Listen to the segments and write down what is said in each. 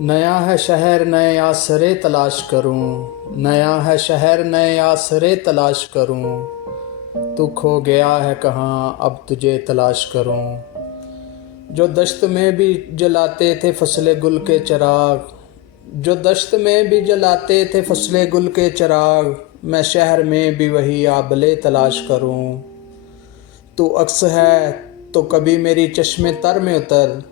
नया है शहर नए आसरे तलाश करूं, नया है शहर नए आसरे तलाश करूं। तू खो गया है कहाँ अब तुझे तलाश करूं। जो दश्त में भी जलाते थे फसले गुल के चिराग, जो दश्त में भी जलाते थे फसले गुल के चिराग, मैं शहर में भी वही आबले तलाश करूं। तू अक्स है तो कभी मेरी चश्मे तर में उतर,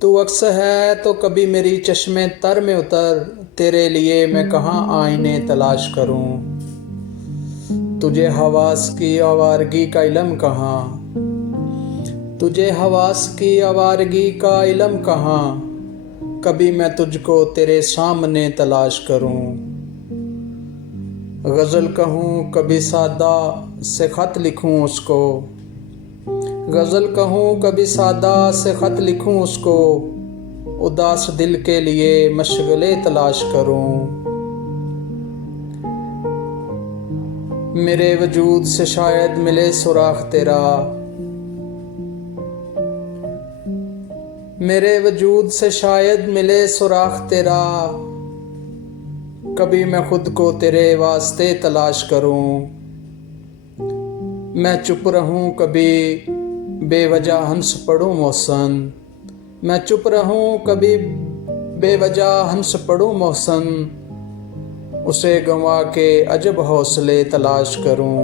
तू अक्स है तो कभी मेरी चश्मे तर में उतर। तेरे लिए मैं कहाँ आईने तलाश करूं। तुझे हवास की आवारगी का इल्म कहाँ, तुझे हवास की आवारगी का इल्म कहाँ। कभी मैं तुझको तेरे सामने तलाश करूं। गज़ल कहूँ कभी सादा से ख़त लिखूँ उसको, गज़ल कहूँ कभी सादा से ख़त लिखूँ उसको। उदास दिल के लिए मशगले तलाश करूँ। मेरे वजूद से शायद मिले सुराख तेरा, मेरे वजूद से शायद मिले सुराख तेरा। कभी मैं खुद को तेरे वास्ते तलाश करूं। मैं चुप रहूं कभी बेवजह हंस पढ़ूं मोहसन, मैं चुप रहूं कभी बेवजह हंस पढ़ूं मोहसन। उसे गंवा के अजब हौसले तलाश करूं।